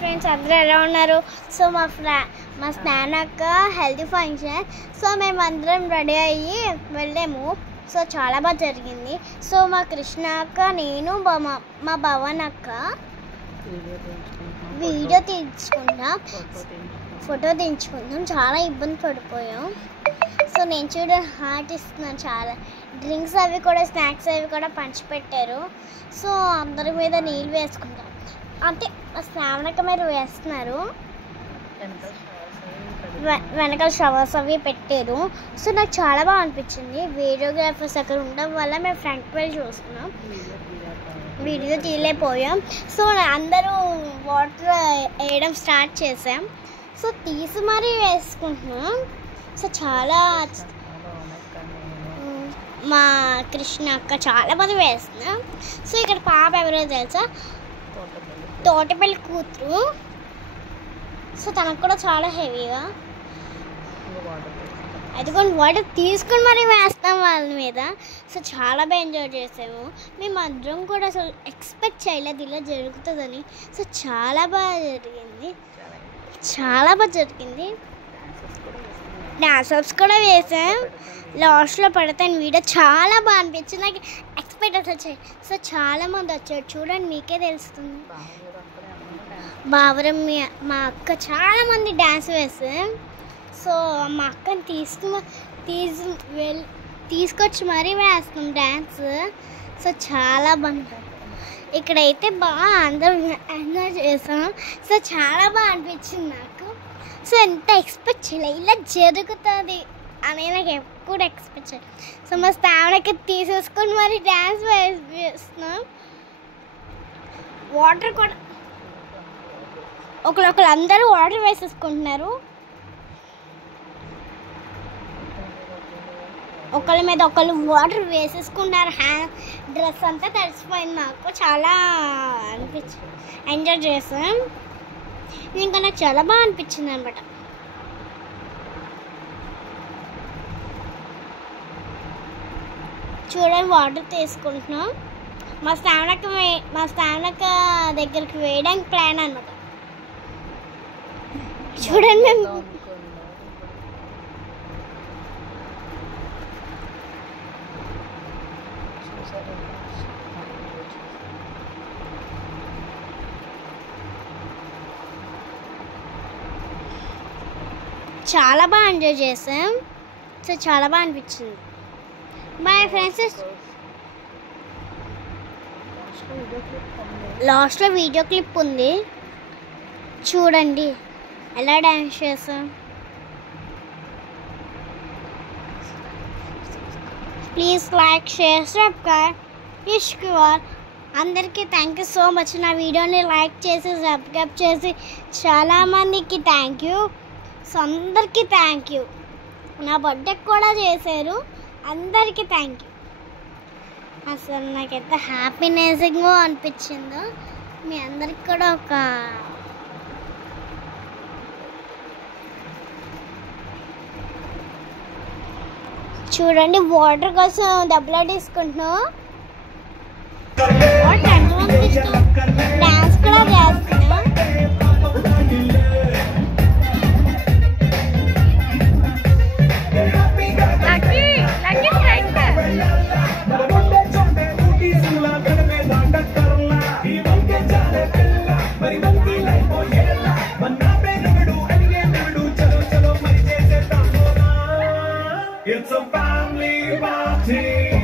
Friends అందరూ ఎలా ఉన్నారు? సో మా స్నానక్క హెల్తీ ఫంక్షన్. సో మేము అందరం రెడీ అయ్యి వెళ్ళాము. సో చాలా బాగా జరిగింది. సో మా కృష్ణ అక్క, నేను, మా భవన్ అక్క వీడియో తీయించుకున్నాం, ఫోటో తీయించుకున్నాం. చాలా ఇబ్బంది పడిపోయాం. సో నేను చూడండి హార్ట్ ఇస్తున్నాను. చాలా డ్రింక్స్ అవి కూడా, స్నాక్స్ అవి కూడా పంచిపెట్టారు. సో అందరి మీద నీళ్ళు వేసుకుంటాం. అంటే శ్రావణక మీరు వేస్తున్నారు, వెనకాల షవర్స్ అవి పెట్టారు. సో నాకు చాలా బాగా అనిపించింది. వీడియోగ్రాఫర్స్ అక్కడ ఉండడం వల్ల మేము ఫ్రంట్ వెళ్ళి చూస్తున్నాం, వీడియో తీయలేకపోయాం. సో అందరూ వాటర్ వేయడం స్టార్ట్ చేసాం. సో తీసి మరీ వేసుకుంటున్నాం. సో చాలా మా కృష్ణ అక్క చాలా మంది వేస్తున్నాం. సో ఇక్కడ పాప ఎవరో తెలుసా, తోటపల్లి కూతురు. సో తనకు కూడా చాలా హెవీగా అదిగోండి వాటర్ తీసుకుని మరీ వేస్తాం వాళ్ళ మీద. సో చాలా బాగా ఎంజాయ్ చేసాము. మేము అందరం కూడా అసలు ఎక్స్పెక్ట్ చేయలేదు ఇలా జరుగుతుందని. సో చాలా బాగా జరిగింది, చాలా బాగా జరిగింది. డాన్సర్స్ కూడా వేసాం. లాస్ట్లో పెడతాను వీడియో. చాలా బాగా అనిపించింది నాకు. ఎక్స్పెక్ట్ అసలు. సో చాలా మంది వచ్చారు, చూడండి మీకే తెలుస్తుంది. బావరం మా అక్క చాలా మంది డ్యాన్స్ వేసాం. సో మా అక్కని తీసుకొచ్చి మరీ వేస్తాం డ్యాన్స్. సో చాలా బాగుంటుంది. ఇక్కడైతే బాగా అందరం ఎంజాయ్ చేసాం. సో చాలా బాగా అనిపించింది నాకు. సో ఎంత ఎక్స్పెక్ట్ చేయలేదు ఇలా జరుగుతుంది అని. నాకు ఎప్పుడు ఎక్స్పెక్ట్ చేయలేదు. సో మా స్థావనకి తీసేసుకొని మరి డ్యాన్స్ వేస్తున్నాం. వాటర్ కూడా ఒకరు అందరూ వాటర్ వేసేసుకుంటున్నారు. ఒకళ్ళ మీద ఒకళ్ళు వాటర్ వేసేసుకున్నారు. డ్రెస్ అంతా తడిసిపోయింది. మాకు చాలా అనిపించింది, ఎంజాయ్ చేసాం. ఇంకా నాకు చాలా బాగా అనిపించింది అనమాట. చూడండి వాటర్ తీసుకుంటున్నాం. మా స్థానక దగ్గరికి వేయడానికి ప్లాన్ అనమాట. చూడండి మేము చాలా బాగా ఎంజాయ్ చేసాం. సో చాలా బాగా అనిపించింది. Boy friends. లాస్ట్లో వీడియో క్లిప్ ఉంది, చూడండి ఎలా డ్యాన్స్ చేసాం. Please like, share, subscribe. ఇష్క్యూర్ అందరికీ థ్యాంక్ యూ సో మచ్. నా వీడియోని లైక్ చేసి సబ్స్క్రైబ్ చేసి చాలామందికి థ్యాంక్ యూ. సో అందరికీ థ్యాంక్ యూ. నా బర్త్డేకి కూడా చేశారు. అందరికీ థ్యాంక్ యూ. అసలు నాకు ఎంత హ్యాపీనెస్గా అనిపించిందో. మీ అందరికి కూడా ఒక చూడండి వాటర్ కోసం దెబ్బలా తీసుకుంటున్నాం. డాన్స్ కూడా చేస్తున్నాం. It's a family party.